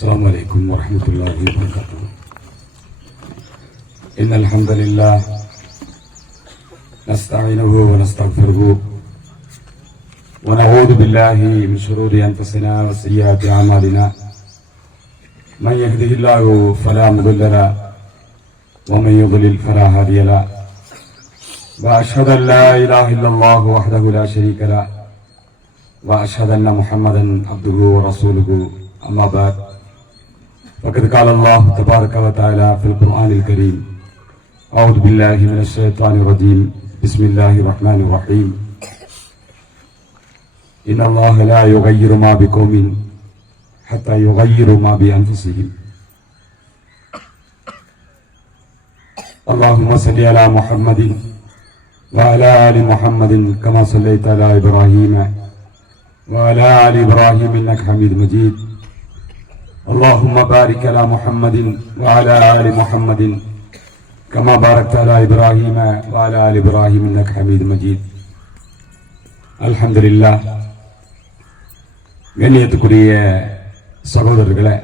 السلام عليكم ورحمة الله وبركاته. إن الحمد لله نستعينه ونستغفره ونعوذ بالله من شرور أنفسنا وسيئات أعمالنا. من يهده الله فلا مضل له ومن يضلل فلا هادي له. وأشهد أن لا إله إلا الله وحده لا شريك له وأشهد أن محمدا عبده ورسوله. أما بعد فقد قال الله تبارك وتعالى في القرآن الكريم: أعوذ بالله من الشيطان الرجيم. بسم الله الرحمن الرحيم. إن الله لا يغير ما بقوم حتى يغيروا ما بأنفسهم. اللهم صل على محمد وعلى آل محمد كما صليت على إبراهيم وعلى آل إبراهيم إنك حميد مجيد. اللهم بارك على محمد وعلى آل محمد كما باركت على إبراهيم وعلى آل إبراهيم إنك حميد مجيد. الحمد لله. கண்ணியத்துக்குரிய சகோதரர்களே,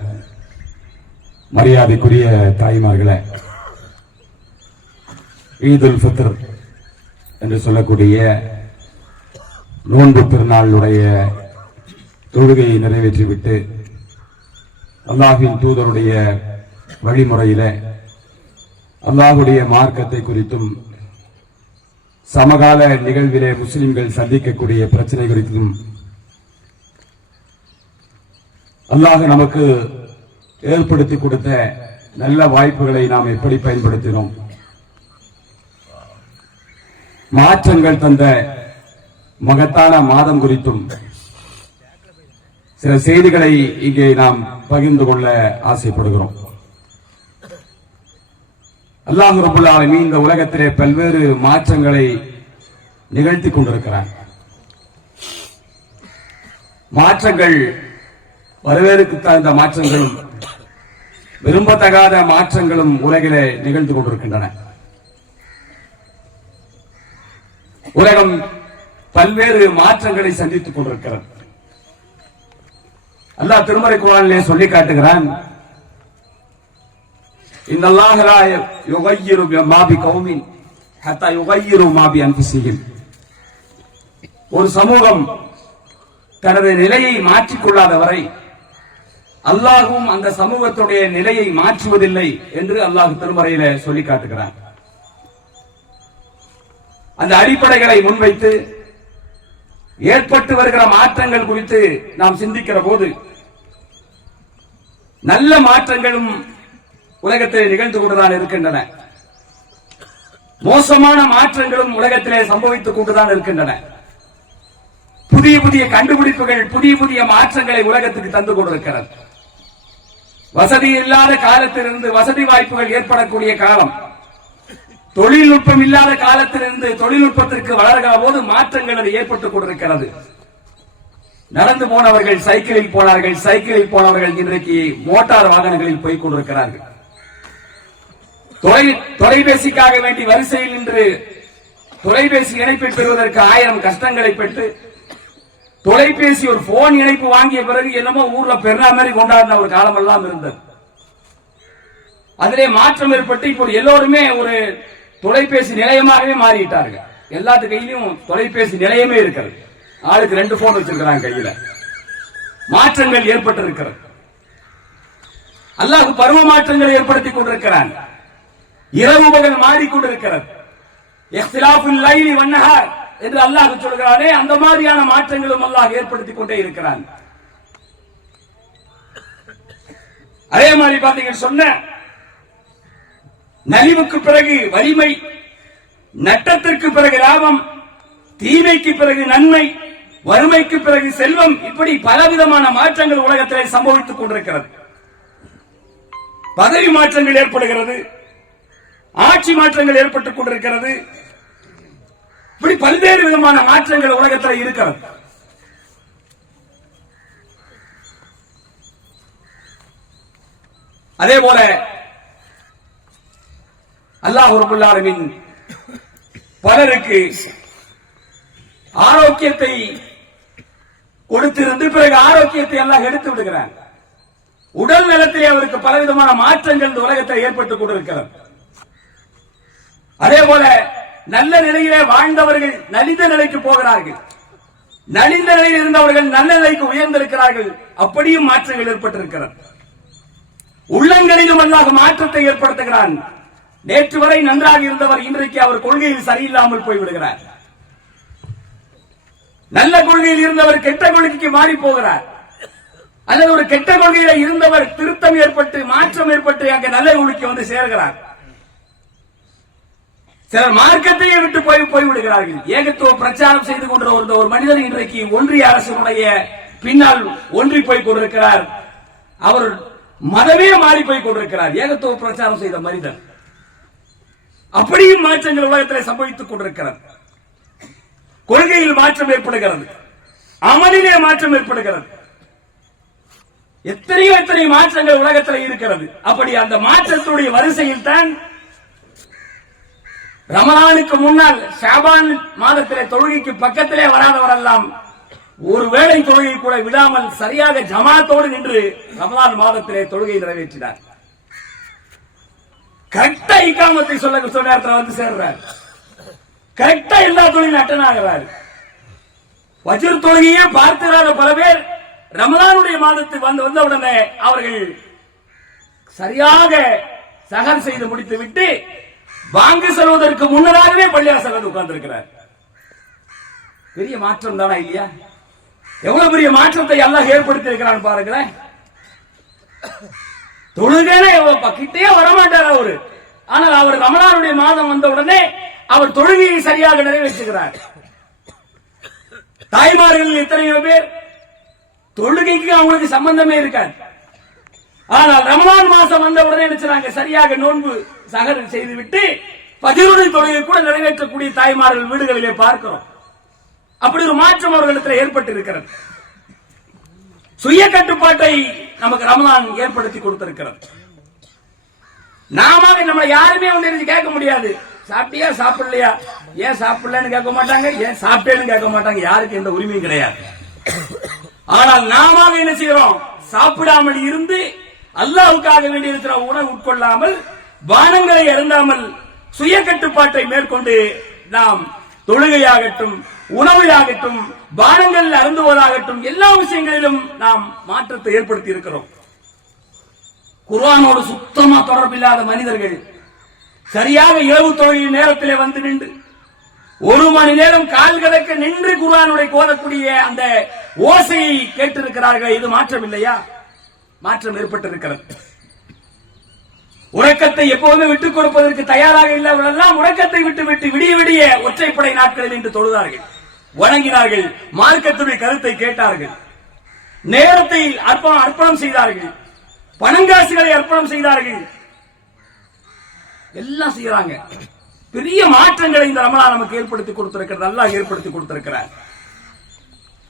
மரியாதைக்குரிய தாய்மார்களே, ஈதுல் ஃபித்ர் என்று சொல்லக்கூடிய நோன்பு திருநாளுடைய தொழுகையை நிறைவேற்றிவிட்டு அல்லாஹ்வின் தூதருடைய வழிமுறையில அல்லாஹ்வுடைய மார்க்கத்தை குறித்தும் சமகால நிகழ்விலே முஸ்லிம்கள் சந்திக்கக்கூடிய பிரச்சனை குறித்தும் அல்லாஹ் நமக்கு ஏற்படுத்தி கொடுத்த நல்ல வாய்ப்புகளை நாம் எப்படி பயன்படுத்தினோம், மாற்றங்கள் தந்த மகத்தான மாதம் குறித்தும் சில செய்திகளை இங்கே நாம் பகிர்ந்து கொள்ள ஆசைப்படுகிறோம். அல்லாஹ் ரப்பல் ஆலமீன் இந்த உலகத்திலே பல்வேறு மாற்றங்களை நிகழ்த்தி கொண்டிருக்கிறார். மாற்றங்கள் வரவேற்கு தகுந்த மாற்றங்களும் விரும்பத்தகாத மாற்றங்களும் உலகிலே நிகழ்ந்து கொண்டிருக்கின்றன. உலகம் பல்வேறு மாற்றங்களை சந்தித்துக் கொண்டிருக்கிறது. அல்லாஹ் திருமறை குர்ஆனிலே சொல்லி காட்டுகிறான்: இன்னல்லாஹ லா யுகையிரு மா பிகௌமின் ஹத்தா யுகையிரு மா பி அன்ஃபுஸிஹிம். ஒரு சமூகம் தனது நிலையை மாற்றிக் கொள்ளாத வரை அல்லாஹ்வும் அந்த சமூகத்துடைய நிலையை மாற்றுவதில்லை என்று அல்லாஹ் திருமறையிலே சொல்லி காட்டுகிறான். அந்த அடிப்படைகளை முன்வைத்து ஏற்பட்டு வருகிற மாற்றங்கள் குறித்து நாம் சிந்திக்கிற போது நல்ல மாற்றங்களும் உலகத்திலே நிகழ்ந்து கொண்டுதான் இருக்கின்றன, மோசமான மாற்றங்களும் உலகத்திலே சம்பவித்துக் கொண்டுதான் இருக்கின்றன. புதிய புதிய கண்டுபிடிப்புகள், புதிய புதிய மாற்றங்களை உலகத்துக்கு தந்து கொண்டிருக்கிறது. வசதி இல்லாத காலத்திலிருந்து வசதி வாய்ப்புகள் ஏற்படக்கூடிய காலம், தொழில்நுட்பம் இல்லாத காலத்திலிருந்து தொழில்நுட்பத்திற்கு வளர்கிற போது மாற்றங்கள் அது ஏற்பட்டுக் கொண்டிருக்கிறது. நடந்து போனவர்கள் சைக்கிளில் போனார்கள், சைக்கிளில் போனவர்கள் இன்றைக்கு மோட்டார் வாகனங்களில் போய் கொண்டிருக்கிறார்கள். தொலைபேசிக்காக வேண்டி வரிசையில் நின்று தொலைபேசி இணைப்பை பெறுவதற்கு 1000 கஷ்டங்களை பெற்று தொலைபேசி ஒரு போன் இணைப்பு வாங்கிய பிறகு என்னமோ ஊர்ல பெருநா மாதிரி கொண்டாடின ஒரு காலம் எல்லாம் இருந்தது. அதிலே மாற்றம் ஏற்பட்டு இப்போ எல்லோருமே ஒரு தொலைபேசி நிலையமாகவே மாறிட்டார்கள். எல்லாத்து கையிலும் தொலைபேசி நிலையமே இருக்கிறது. ஆளுக்கு 2 போன் வச்சிருக்கிறாங்க கையில. மாற்றங்கள் ஏற்பட்டிருக்கிறது. அல்லாஹ் பருவ மாற்றங்களை ஏற்படுத்திக் கொண்டிருக்கிறான். இரவு பகல் மாறிக்கொண்டிருக்கிறது. இக்திலாஃபுல் லைலி வன்னஹார் என்று அல்லாஹ் சொல்கிறானே, அந்த மாதிரியான மாற்றங்களும் அல்லாஹ் ஏற்படுத்திக் கொண்டே இருக்கிறான். அதே மாதிரி பாத்தீங்கன்னு சொன்ன நலிவுக்கு பிறகு வலிமை, நட்டத்திற்கு பிறகு லாபம், தீமைக்கு பிறகு நன்மை, வறுமைக்கு பிறகு செல்வம், இப்படி பலவிதமான மாற்றங்கள் உலகத்திலே சம்பவித்துக் கொண்டிருக்கிறது. பதவி மாற்றங்கள் ஏற்படுகிறது, ஆட்சி மாற்றங்கள் ஏற்பட்டுக் கொண்டிருக்கிறது. இப்படி பல்வேறு விதமான மாற்றங்கள் உலகத்தில் இருக்கிறது. அதே போல அல்லாஹ் ரப்பல் ஆலமீன் பலருக்கு ஆரோக்கியத்தை கொடுத்திருந்து பிறகு ஆரோக்கியத்தை எல்லாம் எடுத்து விடுகிறார். உடல் நலத்திலே அவருக்கு பலவிதமான மாற்றங்கள் இந்த உலகத்தில் ஏற்பட்டுக் கொண்டிருக்கிறது. அதே போல நல்ல நிலையிலே வாழ்ந்தவர்கள் நலிந்த நிலைக்கு போகிறார்கள், நலிந்த நிலையில் இருந்தவர்கள் நல்ல நிலைக்கு உயர்ந்திருக்கிறார்கள். அப்படியும் மாற்றங்கள் ஏற்பட்டிருக்கிறது. உள்ளங்களிலும் அல்லாஹ் மாற்றத்தை ஏற்படுத்துகிறான். நேற்று வரை நன்றாக இருந்தவர் இன்றைக்கு அவர் கொள்கையில் சரியில்லாமல் போய்விடுகிறார். நல்ல கொள்கையில் இருந்தவர் கெட்ட கொள்கைக்கு மாறி போகிறார். அல்லது ஒரு கெட்ட கொள்கையில இருந்தவர் திருத்தம் ஏற்பட்டு மாற்றம் ஏற்பட்டு அங்க நல்ல கொள்கைக்கு வந்து சேர்கிறார். சிலர் மார்க்கத்தையே விட்டு போய்விடுகிறார்கள். ஏகத்துவ பிரச்சாரம் செய்து கொண்ட ஒரு மனிதர் இன்றைக்கு ஒன்றிய அரசுடைய பின்னால் ஒன்றி போய் கொண்டிருக்கிறார். அவர் மதமே மாறி போய் கொண்டிருக்கிறார். ஏகத்துவ பிரச்சாரம் செய்த மனிதர். அப்படியும் மாற்றங்கள் உலகத்தில் சம்பவித்துக் கொண்டிருக்கிறது. கொள்கையில் மாற்றம் ஏற்படுகிறது, அமலிலே மாற்றம் ஏற்படுகிறது. எத்தனையோ மாற்றங்கள் உலகத்தில் இருக்கிறது. அப்படி அந்த மாற்றத்துடைய வரிசையில் தான் ரமலானுக்கு முன்னால் ஷாபான் மாதத்திலே தொழுகைக்கு பக்கத்திலே வராதவரெல்லாம் ஒருவேளை தொழுகை கூட விடாமல் சரியாக ஜமாத்தோடு நின்று ரமலான் மாதத்திலே தொழுகை நிறைவேற்றினார். கரெக்டா இக்காமத்தை சொல்ல நேரத்தில் வந்து சேர்றார். கரெக்டா எல்லா தொழிலும் அட்டன் ஆகிறார். வஜ்ர் தொழுகையே பார்த்திராத பல பேர் ரமலானுடைய மாதத்துக்கு வந்த உடனே அவர்கள் சரியாக சகர் செய்து முடித்து விட்டு வாங்கு செல்வதற்கு முன்னதாகவே பள்ளியாசல் உட்கார்ந்திருக்கிறார். பெரிய மாற்றம் தானா இல்லையா? எவ்வளவு பெரிய மாற்றத்தை அல்லாஹ் ஏற்படுத்தி இருக்கிறான் பாருங்களேன். தொழுகையில கிட்டே வரமாட்டார் அவரு. ஆனால் அவர் ரமலானுடைய மாதம் வந்த உடனே அவர் தொழுகையை சரியாக நிறைவேற்றுகிறார். தாய்மார்கள் எத்தனையோ பேர் தொழுகைக்கு அவங்களுக்கு சம்பந்தமே இருக்காது. ஆனால் ரமலான் மாசம் வந்த உடனே நினைச்சாங்க சரியாக நோன்பு சகர் செய்துவிட்டு பஜருடைய தொழுகை கூட நிறைவேற்றக்கூடிய தாய்மார்கள் வீடுகளிலே பார்க்கிறோம். அப்படி ஒரு மாற்றம் அவர்களிடத்தில் ஏற்பட்டு இருக்கிறது. சுய கட்டுப்பாட்டை நமக்கு ரமலான் ஏற்படுத்தி கொடுத்திருக்கிறது. நாம நம்ம யாருமே வந்து கேட்க முடியாது, சாப்பிட்டியா சாப்பிடலையா, ஏன் சாப்பிடலன்னு கேட்க மாட்டாங்க, ஏன் சாப்பிட்டேன்னு கேட்க மாட்டாங்க. யாருக்கு எந்த உரிமையும் கிடையாது. ஆனால் நாம என்ன செய்யறோம்? சாப்பிடாமல் இருந்து அல்லாஹ்வுக்காக வேண்டி இருக்கிற உணவு உட்கொள்ளாமல் பானங்களை அருந்தாமல் சுய கட்டுப்பாட்டை மேற்கொண்டு நாம் தொழுகையாகட்டும் உணவையாகட்டும் பானங்கள் அருந்துவதாகட்டும் எல்லா விஷயங்களிலும் நாம் மாற்றத்தை ஏற்படுத்தி இருக்கிறோம். குர்ஆனோடு சுத்தமா தொடர்பில்லாத மனிதர்கள் சரியாக இரவு தொழுகை நேரத்திலே வந்து நின்று 1 மணி நேரம் கால் கதக்க நின்று குர்ஆனுடைய ஓதக்கூடிய அந்த ஓசையை கேட்டிருக்கிறார்கள். இது மாற்றம் இல்லையா? மாற்றம் ஏற்பட்டிருக்கிறது. உறக்கத்தை எப்போதுமே விட்டுக் கொடுப்பதற்கு தயாராக இல்லவர்களெல்லாம் உறக்கத்தை விட்டு விடிய விடிய ஒற்றைப்படை நாட்களில் நின்று தொழுதார்கள், வணங்கினார்கள், மார்க்கத்துடைய கருத்தை கேட்டார்கள், நேரத்தை அர்ப்பணம் செய்தார்கள், பணங்காசுகளை அர்ப்பணம் செய்தார்கள். எல்லாம் செய்யறாங்க. பெரிய மாற்றங்களை இந்த ரமலான் நமக்கு ஏற்படுத்தி கொடுத்திருக்கிறது. அல்லாஹ் ஏற்படுத்தி கொடுத்திருக்கிறார்.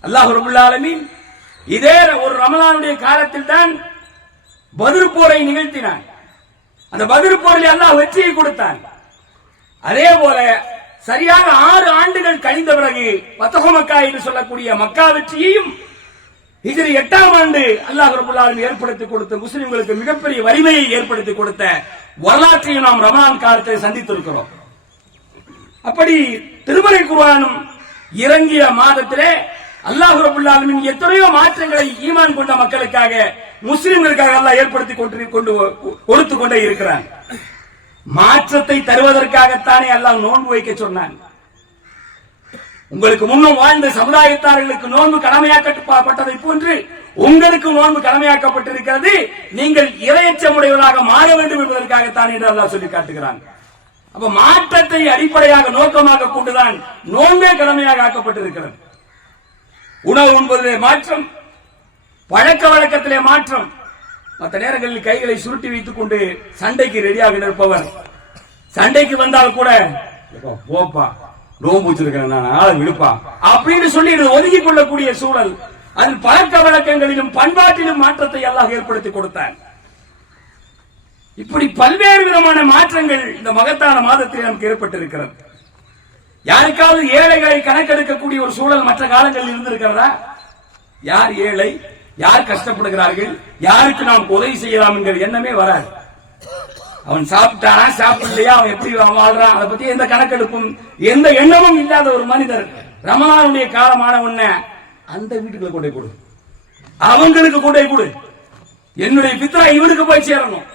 அல்லாஹ் ரப்பல் ஆலமீன் இதே ஒரு ரமலானுடைய காலத்தில் தான் பத்ர் போரை நிகழ்த்தினான். அந்த பத்ர் போரில் அல்லாஹ் வெற்றியை கொடுத்தான். அதே போல சரியாக 6 ஆண்டுகள் கழிந்த பிறகு ஃபத்ஹு மக்கா என்று சொல்லக்கூடிய மக்கா வெற்றியையும் ஹிஜ்ரி 8ஆம் ஆண்டு அல்லாஹ் ரப்பல் ஆலமீன் ஏற்படுத்தி கொடுத்த முஸ்லிம்களுக்கு மிகப்பெரிய வலிமையை ஏற்படுத்தி கொடுத்த வரலாற்றையும் நாம் ரமலான் காலத்தில் சந்தித்திருக்கிறோம். அப்படி திருமறை குர்ஆனும் இறங்கிய மாதத்திலே அல்லாஹ் ரப்பல் ஆலமீன் எத்தனையோ மாற்றங்களை ஈமான் கொண்ட மக்களுக்காக முஸ்லிம்களுக்காக அல்லாஹ் ஏற்படுத்தி கொடுத்து கொண்டே இருக்கிறான். மாற்றத்தை தருவதற்காகத்தானே அல்லாஹ் நோன்பு வைக்க சொன்னான். உங்களுக்கு முன்னும் வாழ்ந்த சமுதாயத்தார்களுக்கு நோன்பு கடமையாக்கப்பட்டதை போன்று உங்களுக்கு நோன்பு கடமையாக்கப்பட்டிருக்கிறது. நீங்கள் இறையச்சமுடையவராக மாற வேண்டும் என்பதற்காகத்தான் என்று அல்லாஹ் சொல்லி காட்டுகிறான். அப்ப மாற்றத்தை அடிப்படையாக நோக்கமாக கொண்டுதான் நோன்பே கடமையாக ஆக்கப்பட்டிருக்கிறது. உணவு உண்பதிலே மாற்றம், பழக்க வழக்கத்திலே மாற்றம். மற்ற நேரங்களில் கைகளை சுருட்டி வைத்துக் கொண்டு சண்டைக்கு ரெடியாக நிற்பவர் சண்டைக்கு வந்தால் கூட போப்பா நோம்பு வச்சிருக்கிறேன் நான் ஆளை விடுப்பா அப்படின்னு சொல்லி ஒதுக்கிக் கொள்ளக்கூடிய சூழல். அதில் பழக்க வழக்கங்களிலும் பண்பாட்டிலும் மாற்றத்தை அல்லாஹ் ஏற்படுத்தி கொடுத்தார். இப்படி பல்வேறு விதமான மாற்றங்கள் இந்த மகத்தான மாதத்தில் நமக்கு ஏற்பட்டிருக்கிறது. யாருக்காவது ஏழைகளை கணக்கெடுக்கக்கூடிய ஒரு சூழல் மற்ற காலங்களில் இருந்திருக்கிறதா? யார் ஏழை, யார் கஷ்டப்படுகிறார்கள், யாருக்கு நாம் உதவி செய்யலாம் என்கிற எண்ணமே வராது. அவன் சாப்பிட்டானா சாப்பிடலையா, அவன் எப்படி வாழ்றான், அதை பத்தி எந்த கணக்கெடுப்பும் எந்த எண்ணமும் இல்லாத ஒரு மனிதர் ரமலானுடைய காலமான உடனே அந்த வீட்டுக்குள்ள கொண்டே கொடு, அவங்களுக்கு கொண்டே கொடு, என்னுடைய பித்ரா இவனுக்கு போய் சேரணும்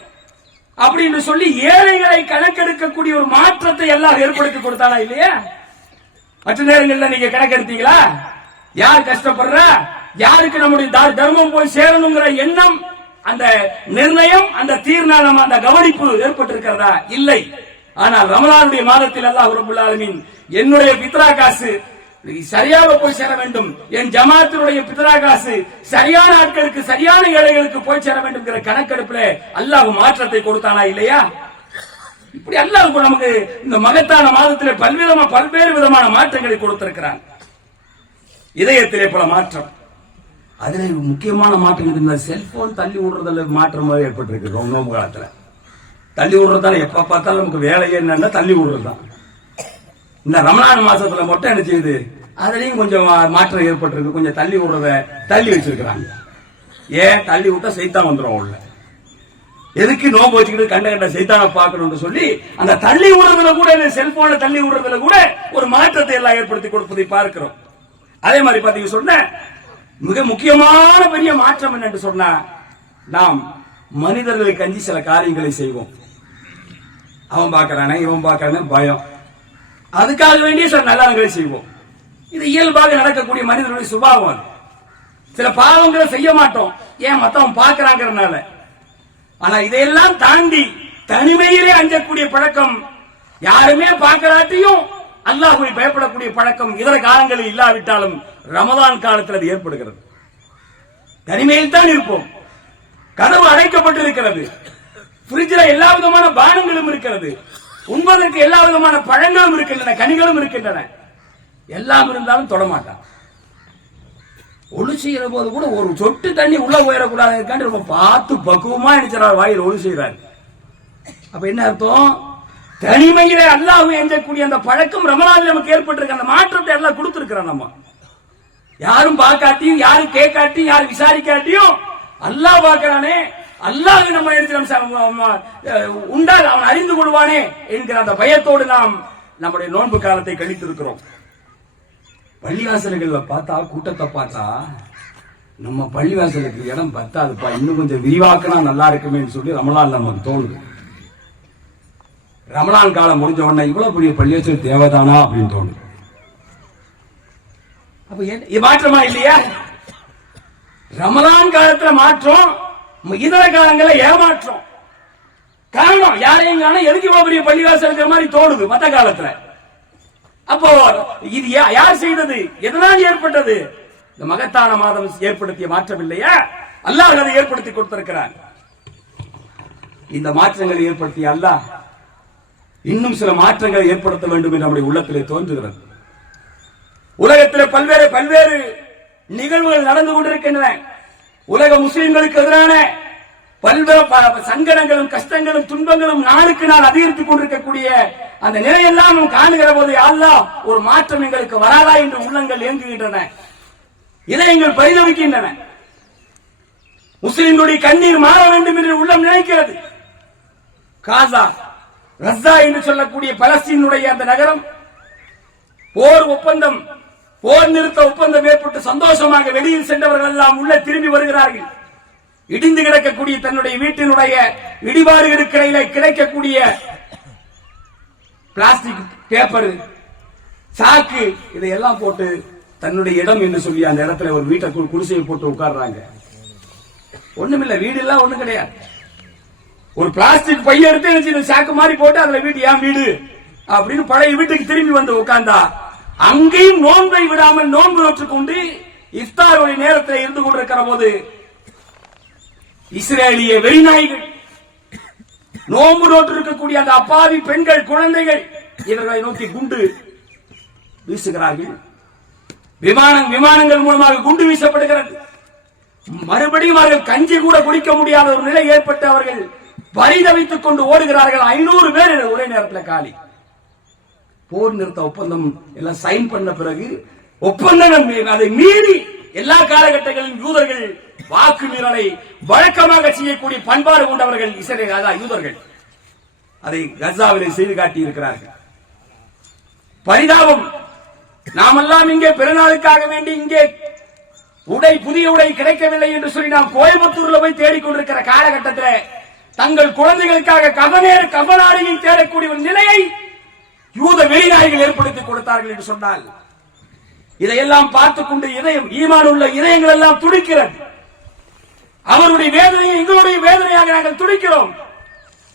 அப்படின்னு சொல்லி ஏழைகளை கணக்கெடுக்கக்கூடிய ஒரு மாற்றத்தை எல்லாம் ஏற்படுத்தி கொடுத்தானா இல்லையா? மற்ற நேரங்கள்ல நீங்க கணக்கெடுத்தீங்களா? யார் கஷ்டப்படுறா, யாருக்கு நம்முடைய தர்மம் போய் சேரணுங்கிற எண்ணம், அந்த நிர்ணயம், அந்த தீர்மானம், அந்த கவனிப்பு ஏற்பட்டிருக்கிறதா? இல்லை. ஆனால் ரமலானுடைய மாதத்தில் அல்லாஹ் ரப்பல் ஆலமீன் என்னுடைய பித்ரா காசு சரியாக போய் சேர வேண்டும், என் ஜமாத்தினுடைய பித்ரா காசு சரியான ஆட்களுக்கு, சரியான ஏழைகளுக்கு போய் சேர வேண்டும் என்கிற கணக்கெடுப்பில் அல்லாஹ் மாற்றத்தை கொடுத்தானா இல்லையா? இப்படி அல்லாஹ் நமக்கு இந்த மகத்தான மாதத்திலே பல்வேறு விதமான மாற்றங்களை கொடுத்திருக்கிறான். இதயத்திலே பல மாற்றம். அதுல முக்கியமான மாற்றம் இந்த செல்போன் தள்ளி விடுறதுல மாற்றம் ஏற்பட்டிருக்கு. நோம்பு காலத்துல தள்ளி விடுறதால எப்ப பார்த்தாலும் நமக்கு வேலையே என்னன்னா தள்ளி விடுறதுதான். இந்த ரமலான் மாசத்துல மட்டும் என்ன செய்யுது, அதுலயும் கொஞ்சம் மாற்றம் ஏற்பட்டிருக்கு. கொஞ்சம் தள்ளி விடுறத தள்ளி வச்சிருக்கிறாங்க. ஏன் தள்ளி விட்டா சைத்தான் வந்துடும் உள்ள, எதுக்கு நோம்பு வச்சுக்கிட்டு கண்ட கண்ட சைத்தான பார்க்கணும்னு சொல்லி அந்த தள்ளி விடுறதுல கூட, செல்போன்ல தள்ளி விடுறதுல கூட ஒரு மாற்றத்தை எல்லாம் ஏற்படுத்தி கொடுப்பதை பார்க்கிறோம். அதே மாதிரி பாத்தீங்க சொன்ன மிக முக்கியமான பெரிய மாற்றம் என்னன்னு சொன்னா, நாம் மனிதர்களுக்கு அஞ்சி சில காரியங்களை செய்வோம். அவன் பார்க்கறானே இவன் பார்க்கறானே பயம், அதுக்காக வேண்டிய சில நல்லங்களை செய்வோம். இது இயல்பாக நடக்கக்கூடிய மனிதனுடைய சுபாவம். அது சில பாவங்களை செய்ய மாட்டோம், ஏன் மத்தவன் பார்க்கறாங்கிறதுனால. ஆனா இதையெல்லாம் தாண்டி தனிமையிலே அஞ்சக்கூடிய பழக்கம், யாருமே பார்க்கறாட்டியும் அல்லாஹ்வை பயப்படக்கூடிய பழக்கம் இதர காலங்களில் இல்லாவிட்டாலும் ரமலான் காலத்தில் அது ஏற்படுகிறது. தனிமையில் தான் இருப்போம், கதவு அடைக்கப்பட்டிருக்கிறது, பிரிட்ஜில் எல்லா விதமான பானங்களும் இருக்கிறது, உண்பதற்கு எல்லா விதமான பழங்களும் இருக்கின்றன, கனிகளும் இருக்கின்றன. எல்லாம் இருந்தாலும் தொடமாட்டான். ஒளி செய்யற போது கூட ஒரு சொட்டு தண்ணி உள்ள போயிடக்கூடாது, ரொம்ப பார்த்து பக்குவமா நினைச்சார் வாயில் ஒளி செய்யறாரு. அப்ப என்ன அர்த்தம்? தனிமையிலே அல்லாஹ்வை எஞ்சக்கூடிய அந்த பழக்கம் ரமலானில் நமக்கு ஏற்பட்டிருக்க அந்த மாற்றத்தை எல்லாம் கொடுத்திருக்கிறோம். நம்ம யாரும் பார்க்காட்டியும், யாரும் கேட்காட்டியும், யாரும் விசாரிக்காட்டியும் அல்லாஹ் பார்க்கிறானே, அல்லாஹ் நம்ம உண்டால் அவன் அறிந்து கொள்வானே என்கிற அந்த பயத்தோடு நாம் நம்முடைய நோன்பு காலத்தை கழித்திருக்கிறோம். பள்ளிவாசல்கள் பார்த்தா, கூட்டத்தை பார்த்தா நம்ம பள்ளிவாசலுக்கு இடம் பத்தாதுப்பா, இன்னும் கொஞ்சம் விரிவாக்கினா நல்லா இருக்குமே சொல்லி ரமலான் நமக்கு தோணுது. ரமலான் காலம் முடிஞ்ச உடனே இவ்வளவு பெரிய பள்ளிவாசல் தேவைதானா அப்படின்னு தோணுது. அப்ப மாற்றமா இல்லையா? ரமலான் காலத்துல மாற்றம், இதர காலங்களில் ஏமாற்றம். காரணம் யாரையும் காண எதுக்கு இவ்வளவு பெரிய பள்ளிவாசல் இருக்கிற மாதிரி தோணுது மற்ற காலத்துல. அப்போ இது யார் செய்தது, எதனால் ஏற்பட்டது? இந்த மகத்தான மாதம் ஏற்படுத்திய மாற்றம் இல்லையா? அல்லாஹ் அதை ஏற்படுத்தி கொடுத்திருக்கிறார். இந்த மாற்றங்களை ஏற்படுத்திய அல்லாஹ் இன்னும் சில மாற்றங்களை ஏற்படுத்த வேண்டும் என்று நம்முடைய உள்ளத்திலே தோன்றுகிறது. உலகத்தில் பல்வேறு நிகழ்வுகள் நடந்து கொண்டிருக்கின்றன. உலக முஸ்லிம்களுக்கு எதிரான பல்வேறு சங்கடங்களும் கஷ்டங்களும் துன்பங்களும் நாளுக்கு நாள் அதிகரித்துக் கொண்டிருக்கக்கூடிய அந்த நிலையெல்லாம் நாம் காணுகிற போது அல்லாஹ் ஒரு மாற்றம் எங்களுக்கு வராதா என்று உள்ளங்கள் இயங்குகின்றன, இதயங்கள் பரிதவிக்கின்றன. முஸ்லிம்களுடைய கண்ணீர் மாற வேண்டும் என்று உள்ளம் நினைக்கிறது. காசா, ரஸ்ஸா என்று சொல்லக்கூடிய பலஸ்தீனுடைய அந்த நகரம் போர் நிறுத்த ஒப்பந்தம் ஏற்பட்டு சந்தோஷமாக வெளியில் சென்றவர்கள் எல்லாம் உள்ள திரும்பி வருகிறார்கள். இடிந்து கிடக்கக்கூடிய தன்னுடைய வீட்டினுடைய இடிபாடுகளுக்கிடையில கிடைக்கக்கூடிய பிளாஸ்டிக் பேப்பர், சாக்கு, இதையெல்லாம் போட்டு தன்னுடைய இடம் என்று சொல்லி அந்த இடத்துல ஒரு வீட்டை குடிசையை போட்டு உட்கார்றாங்க. ஒண்ணுமில்ல, வீடு எல்லாம் ஒண்ணு கிடையாது. ஒரு பிளாஸ்டிக் பைய எடுத்து சாக்கு மாதிரி போட்டு அதுல வீட்டு ஏன் வீடு அப்படின்னு பழைய வீட்டுக்கு திரும்பி வந்து உட்கார்ந்தா, அங்கேயும் நோன்பை விடாமல் நோன்பு நோற்றுக்கொண்டு இஃப்தாருடைய நேரத்தில் இருந்து கொண்டிருக்கிற போது இஸ்ரேலிய வெறிநாய்கள், நோன்பு நோட்டு இருக்கக்கூடிய அந்த அப்பாவி பெண்கள், குழந்தைகள் இவர்களை நோக்கி குண்டு வீசுகிறார்கள். விமானங்கள் மூலமாக குண்டு வீசப்படுகிறது. மறுபடியும் அவர்கள் கஞ்சி கூட குடிக்க முடியாத ஒரு நிலை ஏற்பட்டு அவர்கள் பரிதவித்துக் கொண்டு ஓடுகிறார்கள். 500 பேர் ஒரே நேரத்தில் காலி. போர் நிறுத்த ஒப்பந்தம் எல்லாம் சைன் பண்ண பிறகு ஒப்பந்தம் அதை மீறி எல்லா காலகட்டங்களிலும் யூதர்கள் வாக்கு மீறலை வழக்கமாக செய்யக்கூடிய பண்பாடு கொண்டவர்கள் இஸ்ரேல் யூதர்கள். அதை கஸாவிலே செய்து காட்டியிருக்கிறார்கள். பரிதாபம், நாமெல்லாம் இங்கே பிறநாளுக்காக வேண்டி இங்கே புதிய உடை கிடைக்கவில்லை என்று சொல்லி நாம் கோயம்புத்தூர்ல போய் தேடிக்கொண்டிருக்கிற காலகட்டத்தில் தங்கள் குழந்தைகளுக்காக கவனாடியை தேடக்கூடிய ஒரு நிலையை யூத வெளிநாடுகள் ஏற்படுத்தி கொடுத்தார்கள் என்று சொன்னால், இதையெல்லாம் பார்த்துக் கொண்டு இதயம் ஈமான் உள்ள இதயங்கள் எல்லாம் துடிக்கிறது. அவருடைய வேதனையை எங்களுடைய வேதனையாக நாங்கள் துடிக்கிறோம்.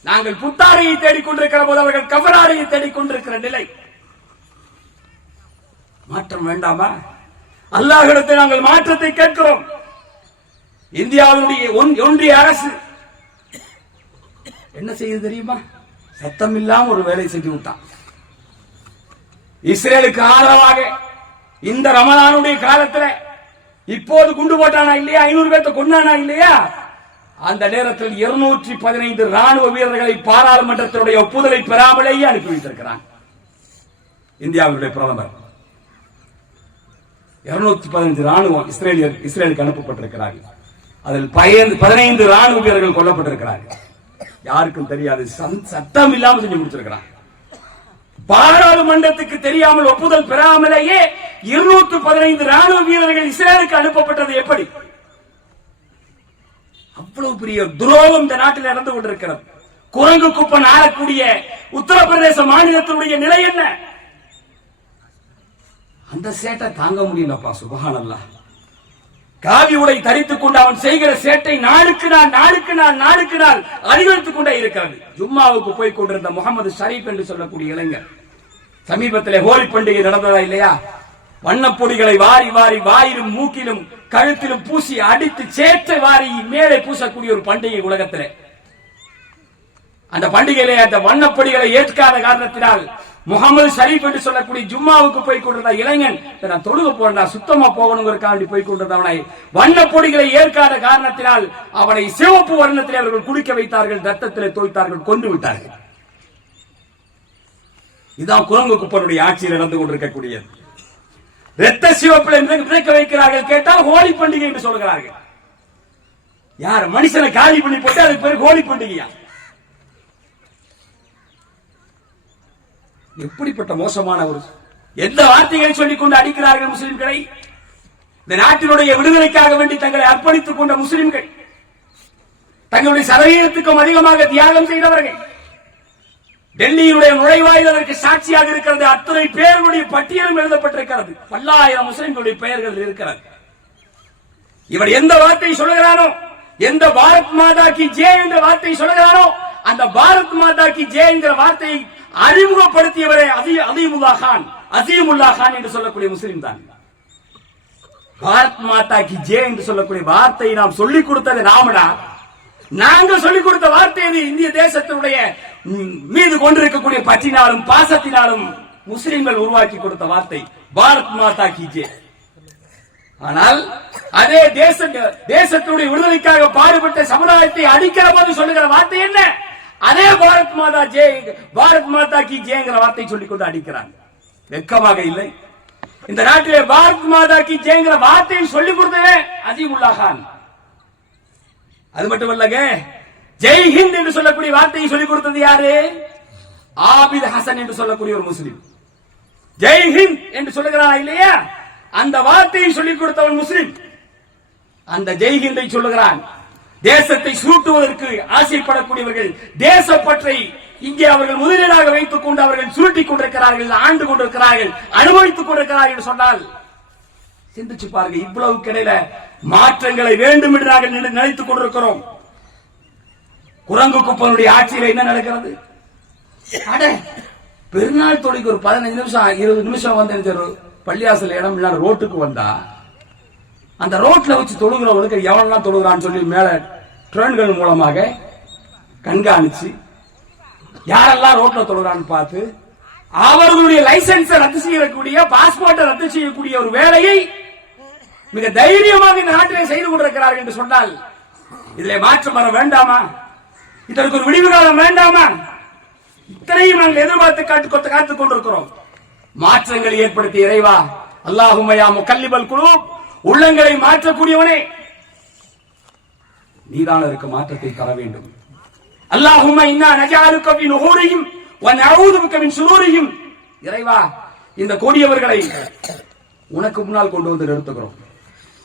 நாங்கள் புத்தாடையை தேடிக்கொண்டிருக்கிற போது அவர்கள் கவராடையை தேடிக்கொண்டிருக்கிற நிலை. மாற்றம் வேண்டாமா? அல்லாஹ்விடத்தில் நாங்கள் மாற்றத்தை கேட்கிறோம். இந்தியாவுடைய ஒன்றிய அரசு என்ன செய்யுது தெரியுமா? சத்தம் இல்லாம ஒரு வேலை செஞ்சு விட்டான். இஸ்ரேலுக்கு ஆதரவாக இந்த ரமலானுடைய காலத்தில் இப்போது குண்டு போட்டானா இல்லையா, 500 பேர்த்த கொண்டானா இல்லையா, அந்த நேரத்தில் 215 ராணுவ வீரர்களை பாராளுமன்றத்தினுடைய ஒப்புதலை பெறாமலேயே அனுப்பி வைத்திருக்கிறான் இந்தியாவுடைய பிரதமர். 215 ராணுவம் இஸ்ரேலுக்கு அனுப்பப்பட்டிருக்கிறார்கள். அதில் 15 ராணுவ வீரர்கள் கொல்லப்பட்டிருக்கிறார்கள். யாருக்கும் தெரியாது, சத்தம் இல்லாமல் செஞ்சு முடிச்சிருக்கிறான். பாராளுமன்றத்துக்கு தெரியாமல் ஒப்புதல் பெறாமலேயே 215 ராணுவ வீரர்கள் இஸ்ரேலுக்கு அனுப்பப்பட்டது எப்படி? அவ்வளவு பெரிய துரோகம் இந்த நாட்டில் நடந்து கொண்டிருக்கிறது. குரங்கு குப்பன் ஆளக்கூடிய உத்தரப்பிரதேச மாநிலத்தினுடைய நிலை என்ன? அந்த சேட்டை தாங்க முடியலப்பா. சுபஹானல்லாஹ். காவி உடை தரித்துக் கொண்டு அவன் செய்கிற சேட்டை நாளுக்கு நாள் அதிகரித்துக் கொண்டே இருக்கிறது. ஜும்மாவுக்கு போய் கொண்டிருந்த முகமது ஷரீப் என்று சொல்லக்கூடிய இளைஞர், சமீபத்தில் ஹோலி பண்டிகை நடந்ததா இல்லையா, வண்ணப்பொடிகளை வாரி வாயிலும் மூக்கிலும் கழுத்திலும் பூசி அடித்து சேற்றை வாரி மேலே பூசக்கூடிய ஒரு பண்டிகை உலகத்திலே. அந்த பண்டிகையிலே அந்த வண்ணப்பொடிகளை ஏற்காத காரணத்தினால் முகமது ஷரீப் என்று சொல்லக்கூடிய ஜும்மாவுக்கு போய் கொண்டிருந்த இளைஞன், நான் தொழுக போறேன் சுத்தமா போகணுங்கிறக்காண்டி போய் கொண்டிருந்தவனை வண்ணப்பொடிகளை ஏற்காத காரணத்தினால் அவனை சிவப்பு வர்ணத்திலே அவர்கள் குளிக்க வைத்தார்கள், ரத்தத்திலே தோய்த்தார்கள், கொண்டு விட்டார்கள். இதுதான் குரங்கு குப்பனுடைய ஆட்சியில் நடந்து கொண்டிருக்கக்கூடியது. இரத்த சிவப்பில் விதைக்க வைக்கிறார்கள். கேட்டால் ஹோலி பண்டிகை என்று சொல்கிறார்கள். யார் மனுஷனை காலி பண்ணி போட்டு அதுக்கு பேர் ஹோலி பண்டிகையா? எப்படிப்பட்ட மோசமான ஒரு எந்த வார்த்தைகளை சொல்லிக் கொண்டு அடிக்கிறார்கள் முஸ்லிம்களை? இந்த நாட்டினுடைய விடுதலைக்காக வேண்டி தங்களை அர்ப்பணித்துக் கொண்ட முஸ்லிம்கள், தங்களுடைய சதவீதத்துக்கும் அதிகமாக தியாகம் செய்தவர்கள், டெல்லியினுடைய நுழைவாயில் அதற்கு சாட்சியாக இருக்கிறது. அத்தனை பேர்களுடைய பட்டியலும் எழுதப்பட்டிருக்கிறது. பல்லாயிரம் முஸ்லிம்களுடைய பெயர்கள் இருக்கிறது. இவர் எந்த வார்த்தை சொல்லுகிறானோ, எந்த பாரத் மாதா கி ஜெய் என்ற வார்த்தை சொல்லுகிறானோ, அந்த பாரத் மாதா கி ஜெய் என்கிற வார்த்தையை அறிமுகப்படுத்தியவரே அசீமுல்லா கான் என்று சொல்லக்கூடிய முஸ்லிம் தான். பாரத் மாதா கி ஜெய் என்று சொல்லக்கூடிய வார்த்தையை நாம் சொல்லிக் கொடுத்தது நாமடா. நாங்கள் சொல்லிக் கொடுத்த வார்த்தை இந்திய தேசத்தினுடைய மீது கொண்டிருக்கக்கூடிய பற்றினாலும் பாசத்தினாலும் முஸ்லிம்கள் உருவாக்கி கொடுத்த வார்த்தை பாரத் மாதா கி ஜெய். ஆனால் அதே தேசத்தினுடைய விடுதலைக்காக பாடுபட்ட சமுதாயத்தை அடிக்கிற போது சொல்லுகிற வார்த்தை என்ன? அதே பாரத் மாதா கி ஜெய்ங்கிற வார்த்தை சொல்லிக் கொண்டு அடிக்கிறாங்க. வெட்கமாக இல்லை? இந்த நாட்டிலே பாரத் மாதா கி ஜெய்ங்கிற வார்த்தையை சொல்லிக் கொடுத்ததே அசீமுல்லா கான். அது மட்டுமல்லங்க, ஜெய் ஹிந்த் என்று சொல்லக்கூடிய வார்த்தையை சொல்லிக் கொடுத்தது யாரு? ஆபித் ஹசன் என்று சொல்லக்கூடிய ஒரு முஸ்லிம். ஜெய் ஹிந்த் என்று சொல்லுகிறான் இல்லையா, அந்த வார்த்தையை சொல்லிக் கொடுத்தவன் முஸ்லிம். அந்த ஜெய் ஹிந்தை சொல்லுகிறான். தேசத்தை சுருட்டுவதற்கு ஆசைப்படக்கூடியவர்கள் தேசப்பற்றை இங்கே அவர்கள் முதலீடாக வைத்துக் கொண்டு அவர்கள் சுருட்டிக் கொண்டிருக்கிறார்கள், ஆண்டு கொண்டிருக்கிறார்கள், அனுபவித்துக் கொண்டிருக்கிறார்கள் என்று சொன்னால் சிந்திச்சு பாருங்க. இவ்வளவு கிடையில மாற்றங்களை வேண்டும் என்று நாங்கள் நினைத்துக் கொண்டிருக்கிறோம். குரங்கு குப்பனுடைய ஆட்சியில் என்ன நடக்கிறது? பெருநாள் தொழிலுக்கு ஒரு 15 நிமிஷம் 20 நிமிஷம் வந்து பள்ளியாசல் இடம் இல்ல ரோட்டுக்கு வந்தா அந்த ரோட்ல வச்சு தொழுகிறவங்களுக்கு எவனெல்லாம் தொழுகிறான்னு சொல்லி மேல ட்ரெயின்கள் மூலமாக கண்காணிச்சு யாரெல்லாம் ரோட்ல தொழுகிறான்னு பார்த்து அவர்களுடைய லைசன்ஸை ரத்து செய்யக்கூடிய, பாஸ்போர்ட்டை ரத்து செய்யக்கூடிய ஒரு வேலையை மிக தைரியமாக இந்த நாட்டிலே செய்து கொண்டிருக்கிறார்கள் என்று சொன்னால் இதிலே மாற்றம் வர வேண்டாமா? இதற்கு ஒரு விடிவு காலம் வேண்டாமா? இத்தனையும் நாங்கள் எதிர்பார்த்து காத்துக் கொண்டிருக்கிறோம். மாற்றங்களை ஏற்படுத்தி இறைவா, அல்லாஹும்ம யா முகல்லிபல் குலூப் உள்ளங்களை மாற்றக்கூடியவனே, நீதான் அதற்கு மாற்றத்தை தர வேண்டும். அல்லாஹும்ம இன்னா நஜஅலுக ஃபீ நுஹூரிஹிம் வ நஊது பிக மின் ஷுரூரிஹிம். இறைவா, இந்த கொடியவர்களை உனக்கு முன்னால் கொண்டு வந்து நிறுத்துகிறோம்.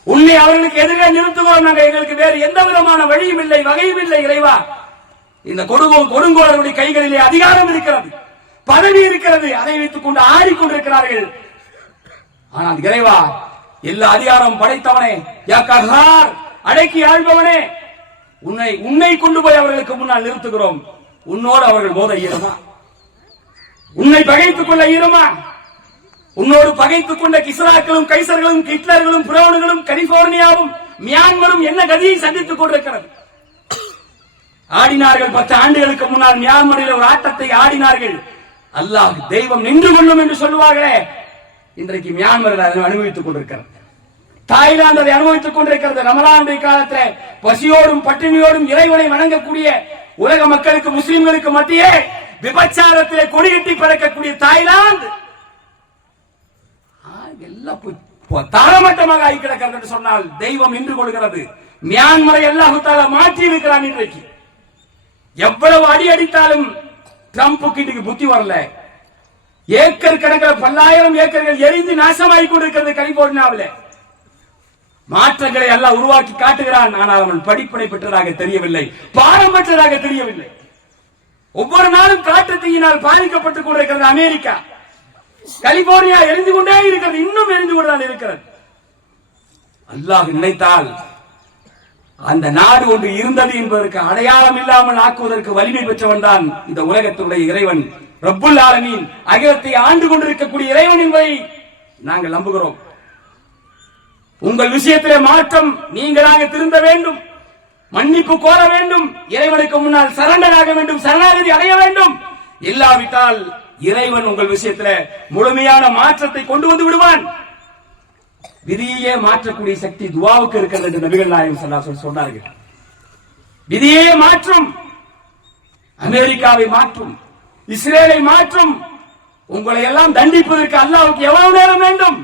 உன்னை அவர்களுக்கு எதிரே நிறுத்துகிறோம். நாங்கள் எங்களுக்கு வேறு எந்த விதமான வழியும் இல்லை, வகையும் இல்லை. இறைவா, இந்த கொடுங்கோலருடைய கைகளிலே அதிகாரம் இருக்கிறது, பதவி இருக்கிறது. அதை வைத்துக் கொண்டு ஆடிக்கொண்டிருக்கிறார்கள். ஆனால் இறைவா, எல்லா அதிகாரம் படைத்தவனே, யா கஹார், அடக்கி ஆள்பவனே, உன்னை கொண்டு போய் அவர்களுக்கு முன்னால் நிறுத்துகிறோம். உன்னோடு அவர்கள் மோத இயலுமா? உன்னை பகைத்துக் கொள்ள இயலுமா? உன்னோடு பகைத்துக் கொண்ட கிஸ்ராக்களும் கைசர்களும் ஹிட்லர்களும் பிரவுன்களும் கலிபோர்னியாவும் மியான்மரும் என்ன கதியை சந்தித்துக் கொண்டிருக்கிறது? ஆடினார்கள் 10 ஆண்டுகளுக்கு முன்னால் மியான்மரில் ஒரு ஆட்டத்தை ஆடினார்கள். அல்லாஹ் தெய்வம் நின்று கொள்ளும் என்று சொல்லுவார்களே, இன்றைக்கு மியான்மரில் அதை அனுபவித்துக் கொண்டிருக்கிறது. தாய்லாந்து அதை அனுபவித்துக் கொண்டிருக்கிறது. ரமலானுடைய காலத்தில் பசியோடும் பட்டினியோடும் இறைவனை வணங்கக்கூடிய உலக மக்களுக்கு, முஸ்லிம்களுக்கு மத்தியே விபச்சாரத்திலே கொடிகட்டி பறக்கக்கூடிய தாய்லாந்து எல்லாம் தாரமட்டமாக ஆகி கிடக்கிறது என்று சொன்னால் தெய்வம் நின்று கொள்கிறது. மியான்மரை அல்லாஹ் தஆலா மாற்றி இருக்கிறான். இன்றைக்கு எவ்வளவு அடி அடித்தாலும் ட்ரம்புக்கு இன்னைக்கு புத்தி வரல. ஏக்கர் கணக்கில் 10,000 ஏக்கர்கள் எரிந்து நாசமாகி கொண்டிருக்கிறது கலிபோர்னியாவில். மாற்றங்களை எல்லாம் உருவாக்கி காட்டுகிறான். ஆனால் அவன் படிப்பனை பெற்றதாக தெரியவில்லை, பாரம் பெற்றதாக தெரியவில்லை. ஒவ்வொரு நாளும் காட்டு தீயினால் பாதிக்கப்பட்டுக் கொண்டிருக்கிறது அமெரிக்கா. கலிபோர்னியா எரிந்து கொண்டே இருக்கிறது, இன்னும் எரிந்து கொண்டுதான் இருக்கிறது. அல்லாஹ் நினைத்தால் அந்த நாடு ஒன்று இருந்தது என்பதற்கு அடையாளம் இல்லாமல் ஆக்குவதற்கு வலிமை பெற்றவன் தான் இந்த உலகத்தினுடைய இறைவன் ரப்புல் ஆலமீன். அகிலத்தை ஆண்டு கொண்டிருக்கக்கூடிய இறைவன் என்பதை நாங்கள் நம்புகிறோம். உங்கள் விஷயத்திலே மாற்றம், நீங்களாக திருந்த வேண்டும், மன்னிப்பு கோர வேண்டும், இறைவனுக்கு முன்னால் சரண்டராக வேண்டும், சரணாகதி அடைய வேண்டும். இல்லாவிட்டால் இறைவன் உங்கள் விஷயத்தில் முழுமையான மாற்றத்தை கொண்டு வந்து விடுவான். விதியே மாற்றக்கூடிய சக்தி துஆவுக்கு இருக்கிறது என்று நபிகள் நாயகம் ஸல்லல்லாஹு அலைஹி வஸல்லம் சொன்னார்கள். விதியே மாற்றும், அமெரிக்காவை மாற்றும், இஸ்ரேலை மாற்றும். உங்களை எல்லாம் தண்டிப்பதற்கு அல்லாஹ்வுக்கு எவ்வளவு நேரம் வேண்டும்?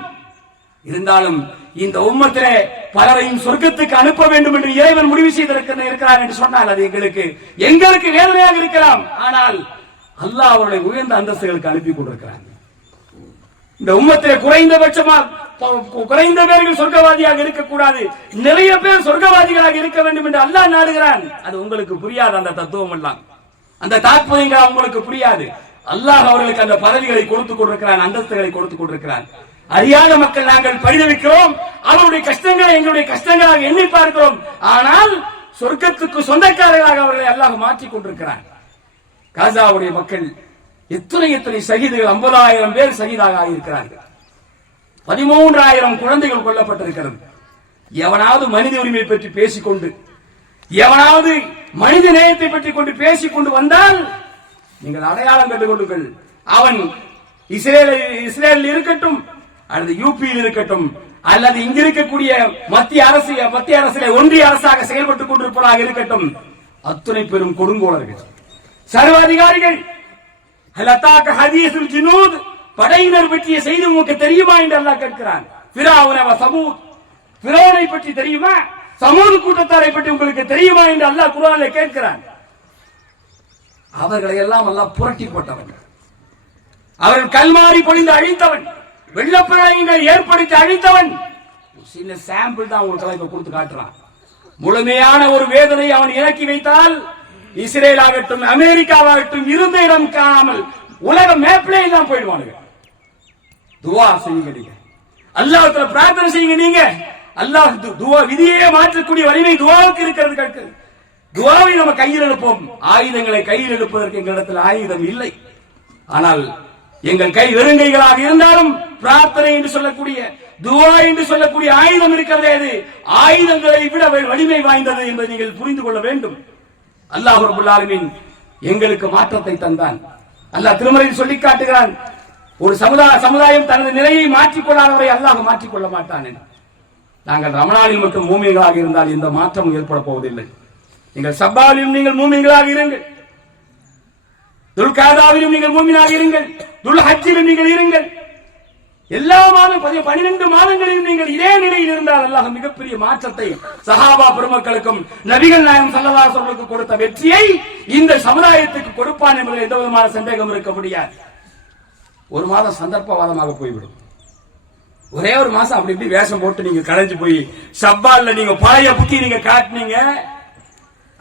இருந்தாலும் இந்த உம்மத்திலே பலரையும் சொர்க்கத்துக்கு அனுப்ப வேண்டும் என்று இறைவன் முடிவு செய்திருக்கிறார் என்று சொன்னால் அது எங்களுக்கு வேதனையாக இருக்கலாம். ஆனால் அல்லாஹ் அவர்களை உயர்ந்த அந்தஸ்துகளுக்கு அனுப்பி கொண்டிருக்கிறார். இந்த உம்மத்திலே குறைந்த பேர்கள் சொர்க்கவாதியாக இருக்கக்கூடாது, நிறைய பேர் சொர்க்கவாதிகளாக இருக்க வேண்டும் என்று அல்லாஹ் நாடுகிறான். அது உங்களுக்கு புரியாது. அந்த தத்துவம் எல்லாம், அந்த தாற்பயங்கள் உங்களுக்கு புரியாது. அல்லாஹ் அவர்களுக்கு அந்த பதவிகளை கொடுத்துக் கொண்டிருக்கிறான், அந்தஸ்துகளை கொடுத்துக் கொண்டிருக்கிறான். அறியாத மக்கள் நாங்கள் பரிதவிக்கிறோம், அவருடைய கஷ்டங்களை எங்களுடைய கஷ்டங்களாக எண்ணி பார்க்கிறோம். ஆனால் சொர்க்கத்துக்கு சொந்தக்காரர்களாக அவர்களை அல்லாஹ் மாற்றிக் கொண்டிருக்கிறார். காசாவுடைய மக்கள் எத்தனை சகிதுகள், 50,000 பேர் சகிதாக ஆகியிருக்கிறார்கள். 13,000 குழந்தைகள் கொல்லப்பட்டிருக்கிறது. எவனாவது மனித உரிமை பற்றி பேசிக்கொண்டு, எவனாவது மனித நேயத்தை பற்றி கொண்டு பேசிக்கொண்டு வந்தால் நீங்கள் அடையாளம் கண்டுக் கொள்ளுங்கள். அவன் இஸ்ரேலில் இருக்கட்டும், அல்லது யூபியில் இருக்கட்டும், அல்லது இங்க இருக்கக்கூடிய மத்திய அரசிலே ஒன்றிய அரசாக செயல்பட்டுக் கொண்டிருப்பதாக இருக்கட்டும், அத்துணை பெரும் கொடுங்கோலர்கள், சர்வாதிகாரிகள். படையினர் பற்றிய செய்தி உங்களுக்கு தெரியுமா என்று அல்லாஹ் கேட்கிறான். ஃபிரௌனை பற்றி தெரியுமா? சமூக கூட்டத்தாரை பற்றி உங்களுக்கு தெரியுமா என்று அல்லாஹ் குர்ஆனில் கேட்கிறான். அவர்களை எல்லாம் அல்லாஹ் புரட்டி போட்டவன், அவர்கள் கல்மாரி பொழிந்து அழித்தவன், வெள்ளப்பிரளயங்களை ஏற்படுத்தி அழித்தவன். சின்ன சாம்பிள் தான் உங்களுக்கு கொடுத்து காட்டுறான். முழுமையான ஒரு வேதனை அவன் இறக்கி வைத்தால் இஸ்ரேல் ஆகட்டும், அமெரிக்காவாகட்டும், இருந்த இடம் காணாமல் உலக மேப்லே எல்லாம் போயிடுவானுங்க. துவா செய்யுங்க, நீங்க அல்லாஹ்விடத்துல பிரார்த்தனை செய்யுங்க. நீங்க அல்லாஹ் துவா விதியே மாற்றக்கூடிய வலிமை துவாவுக்கு இருக்கிறது. துவாவை நம்ம கையில் எடுப்போம். ஆயுதங்களை கையில் எடுப்பதற்கு எங்களிடத்தில் ஆயுதம் இல்லை. ஆனால் எங்கள் கை வெறுங்கைகளாக இருந்தாலும் பிரார்த்தனை என்று சொல்லக்கூடிய, துவா என்று சொல்லக்கூடிய ஆயுதம் இருக்கிறதே, அது ஆயுதங்களை விட வலிமை வாய்ந்தது என்பதை நீங்கள் புரிந்து கொள்ள வேண்டும். அல்லாஹ் ரப்பல் ஆலமீன் எங்களுக்கு மாற்றத்தை தந்தான். அல்லாஹ் திருமறையில் சொல்லி காட்டுகிறான், ஒரு சமுதாயம் தனது நிலையை மாற்றிக்கொள்ளாதவரை அல்லாஹ் மாற்றிக்கொள்ள மாட்டான். நாங்கள் ரமணானில் மட்டும் மூமின்களாக இருந்தால் எந்த மாற்றமும் ஏற்பட போவதில்லை. நீங்கள் சப்பாவிலும் நீங்கள் மூமின்களாக இருங்கள், துல்காதாவிலும் நீங்கள் மூமினாக இருங்கள், துல் ஹஜ்ஜிலும் நீங்கள் இருங்கள். எல்லா மாதம் 12 மாதங்களில் நீங்கள் இதே நிலையில் இருந்தால் அல்லாஹ் மிகப்பெரிய மாற்றத்தை சஹாபா பெருமக்களுக்கும் நபிகள் நாயகம் ஸல்லல்லாஹு அலைஹி வஸல்லம் கொடுத்த வெற்றியை இந்த சமுதாயத்துக்கு கொடுப்பான் என்பதில் எந்த விதமான சந்தேகம் இருக்க முடியாது. ஒரு மாதம் சந்தர்ப்பவாதமாக போய்விடும். ஒரே ஒரு மாசம் அப்படி இப்படி வேஷம் போட்டு நீங்க கலைஞ்சு போய் ஷவ்வால்ல நீங்க பழைய புத்தி நீங்க காட்டினீங்க,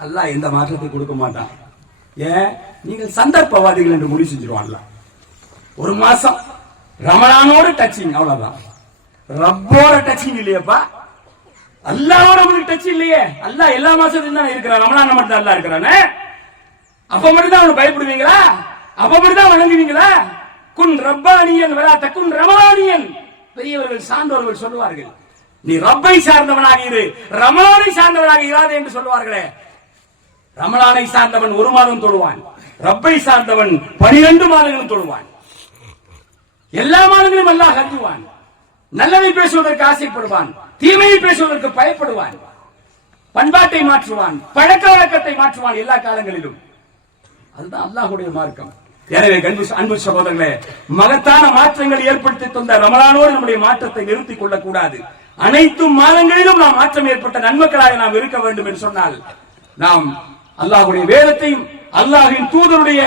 அல்லாஹ் எந்த மாற்றத்தை கொடுக்க மாட்டான். ஏன்? நீங்கள் சந்தர்ப்பவாதிகள் என்று முடிவு செஞ்சிருவான்ல. ஒரு மாசம் ரமலானோட டச்சிங், அவ்வளவுதான். ரப்போட டச்சிங் இல்லையப்பா, அல்லாஹ்வோட உங்களுக்கு டச் இல்லையே. அல்லாஹ் எல்லா மாசத்துலயும் தான் இருக்கிறான், ரமலான் மட்டும் தான் அல்லாஹ் இருக்கிறானே. அப்ப மட்டும் தான் அவனுக்கு பயப்படுவீங்களா? அப்ப மட்டும் தான் வணங்குவீங்களா? குன் ரப்பானியன் வலா தகுன் ரமலானியன். பெரியவர்கள் சார்ந்தவர்கள் சொல்லுவார்கள், நீ ரப்பை சார்ந்தவனாக இரு, ரமலானை சார்ந்தவனாக இராதே என்று சொல்லுவார்களே. ரமலானை சார்ந்தவன் ஒரு மாதம் தொழுவான், ரப்பை சார்ந்தவன் 12 மாதங்களும் தொழுவான். எல்லா மாதங்களும் அல்லாஹ் அஞ்சுவான், நல்லதை பேசுவதற்கு ஆசைப்படுவான், தீமையை பேசுவதற்கு பயப்படுவான், பண்பாட்டை மாற்றுவான், பழக்க வழக்கத்தை மாற்றுவான் எல்லா காலங்களிலும். அதுதான் அல்லாஹ்வுடைய மார்க்கம். எனவே அன்பு சகோதரர்களே, மகத்தான மாற்றங்கள் ஏற்படுத்தி தந்த ரமலானோடு நம்முடைய மாற்றத்தை நிறுத்திக் கொள்ளக் கூடாது. அனைத்து மாதங்களிலும் நாம் மாற்றம் ஏற்பட்ட நன்மக்களாக நாம் இருக்க வேண்டும் என்று சொன்னால் நாம் அல்லாஹ்வுடைய வேதத்தையும் அல்லாஹ்வின் தூதருடைய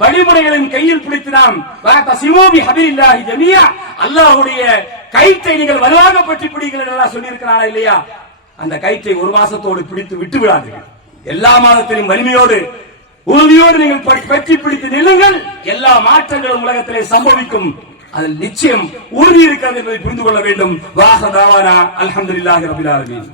வழிமுறைகளையும் கையில் பிடித்து நாம் அல்லாஹ்வுடைய கயிற்றை நீங்கள் வலுவாக பற்றி பிடிங்கள் என்று சொல்லி இருக்கிறாரா இல்லையா? அந்த கயிற்றை ஒரு மாசத்தோடு பிடித்து விட்டு விடாதீர்கள். எல்லா மாதத்திலும் வலிமையோடு உறுதியோடு நீங்கள் பற்றி பிடித்து நில்லுங்கள். எல்லா மாற்றங்களும் உலகத்திலே சம்பவிக்கும், அதில் நிச்சயம் உறுதி இருக்கிறது என்பதை புரிந்து கொள்ள வேண்டும். வாஹ தாவானா அல்ஹம்துலில்லாஹி ரப்பில் ஆலமீன்.